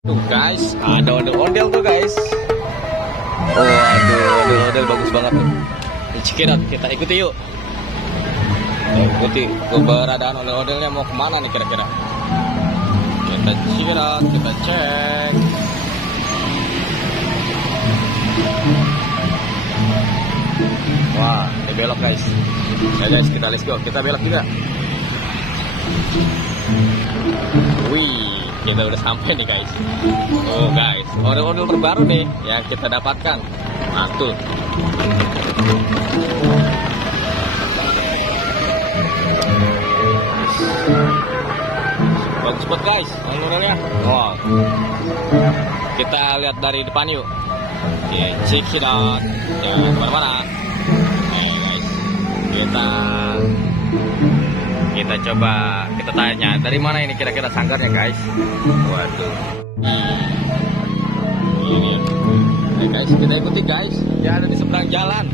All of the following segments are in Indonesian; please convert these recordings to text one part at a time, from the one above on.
Tuh guys, ada ondel-ondel tuh guys. Oh aduh, ondel-ondel bagus banget tuh. Check it out, kita ikuti yuk. Kita ikuti keberadaan ondel-ondelnya mau kemana nih kira-kira. Kita check it out, kita cek. Wah, ini belok guys. Ya guys, kita let's go, kita belok juga. Wih, kita udah sampai nih guys. Oh guys, ondel-ondel terbaru nih yang kita dapatkan. Mantul. Bagus banget guys, ondel-ondelnya. Wow. Kita lihat dari depan yuk. Oke, check it out. Jangan kemana-mana. Guys, kita coba kita tanya dari mana ini kira-kira sanggarnya guys. Waduh, ini ya guys, kita ikuti guys, dia ada di seberang jalan.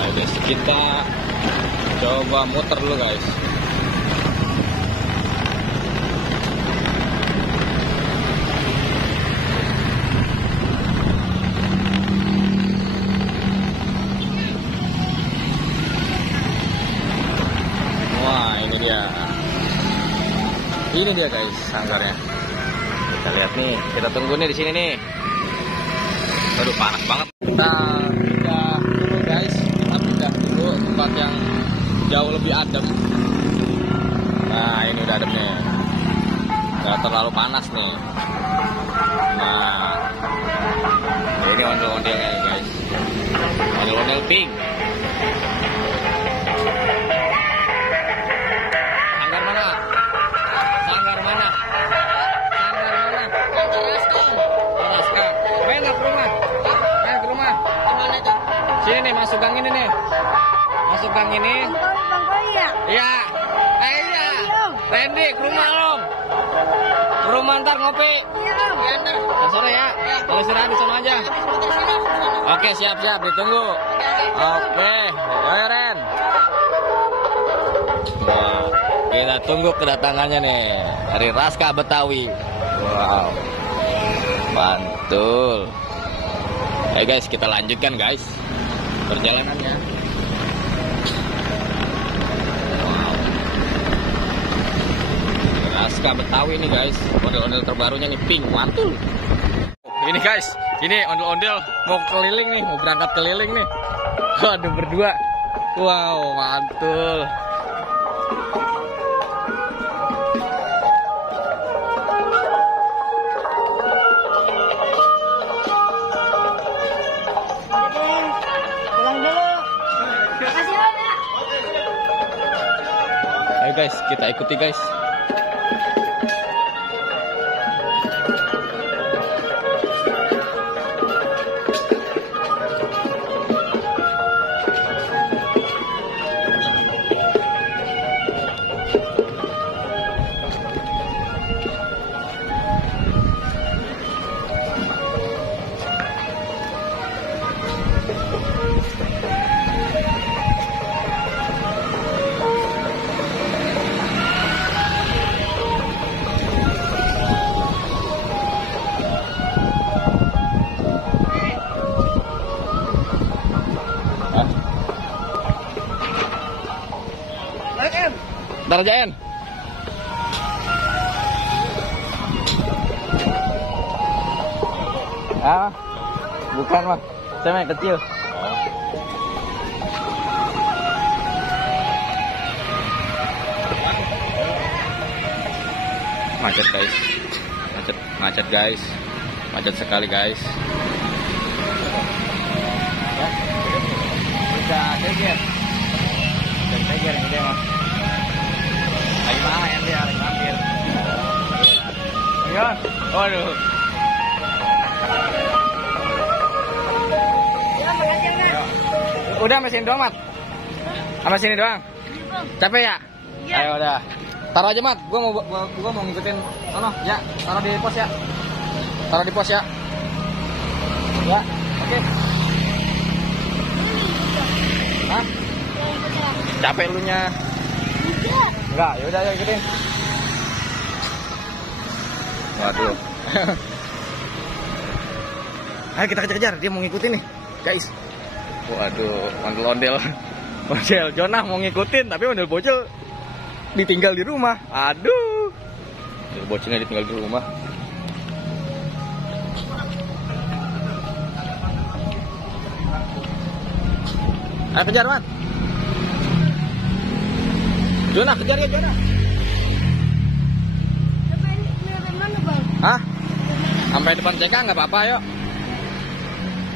Ayo guys, kita coba muter dulu guys. Ini dia guys sanggarnya. Kita lihat nih, kita tunggu nih di sini nih. Aduh panas banget. Kita pindah dulu guys, kita pindah dulu tempat yang jauh lebih adem. Nah ini udah adem nih, nggak terlalu panas nih. Nah ini ondel-ondelnya nih guys, ondel-ondel pink. Sini nih, masuk gang ini nih. Masuk gang ini. Iya. Iya. Randy, ke rumah om. Ke rumah ntar ngopi. Iya om. Ntar sore ya. Kalau istirahat di sana aja. Oke, siap-siap, ditunggu. Oke, ayo Ren. Wow, kita tunggu kedatangannya nih dari Raska Betawi. Wow, mantul. Oke guys, kita lanjutkan guys perjalanannya. Wow, Raska Betawi nih guys, ondel-ondel terbarunya nih pink, mantul. Ini guys, ini ondel-ondel mau keliling nih, mau berangkat keliling nih. Waduh berdua, wow mantul. Ayo guys, kita ikuti guys. Ntar aja En. Ah, bukan mah, saya yang kecil. Macet guys, macet guys, macet sekali guys. Ya, bisa geger ini mah. Lagi main dia, lagi mampir. Ayo, waduh. Udah mesin doang, Mat? Sama sini doang? Capek ya? Iya. Ayo udah. Taruh aja, Mat. Gua mau ngikutin sono. Ya, taruh di pos ya. Taruh di pos ya. Ya, oke. Hah? Capek lu nya? Enggak, yaudah ayo ikutin. Waduh. Ayo kita kejar-kejar, dia mau ngikutin nih, guys. Waduh, ondel-ondel. Bocil Jonah mau ngikutin, tapi ondel bocil ditinggal di rumah. Aduh. Bocilnya ditinggal di rumah. Ayo kejar, Mat. Jonah, kejar ya, Jonah. Hah? Sampai depan CK nggak apa-apa, yuk.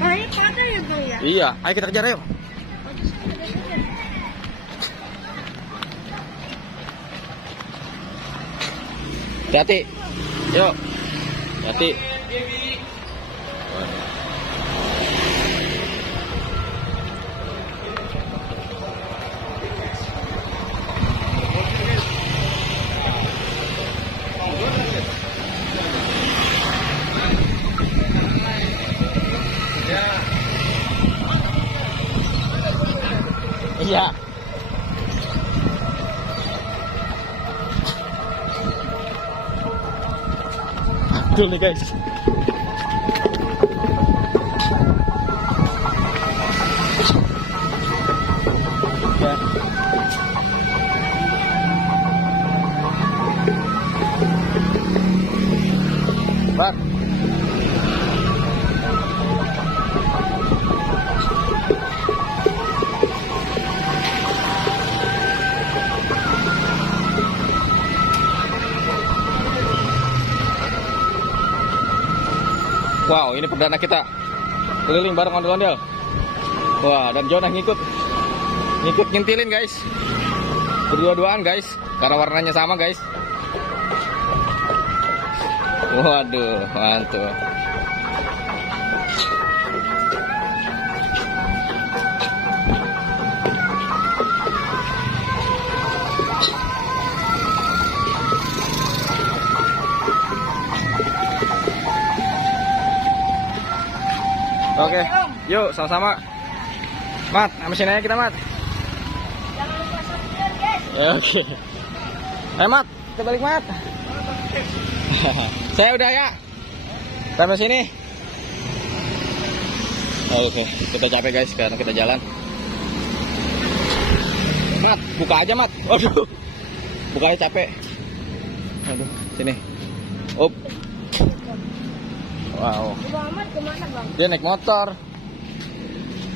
Nah, ini pada ya, Bang ya? Iya, ayo kita kejar yuk. Hati-hati. Yuk. Hati. Iya. Betul nih guys. Ya. Bang. Wow, ini perdana kita keliling bareng ondel-ondel. Wah, dan Jonah ngikut ngintilin guys. Berdua-duaan guys, karena warnanya sama guys. Waduh, mantap. Oke, yuk sama-sama. Mat, sama sini aja kita, Mat. Ya, oke. Ayo, Mat, kita balik, Mat. Saya udah ya. Sampai sini. Oke, kita capek guys karena kita jalan. Mat, buka aja, Mat. Waduh. Bukanya capek. Aduh, sini. Up. Wow. Muhammad kemana, Bang? Dia naik motor.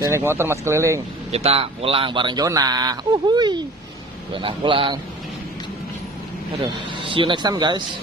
Dia naik motor mas keliling. Kita pulang bareng Jonah. Jonah pulang. Aduh, see you next time guys.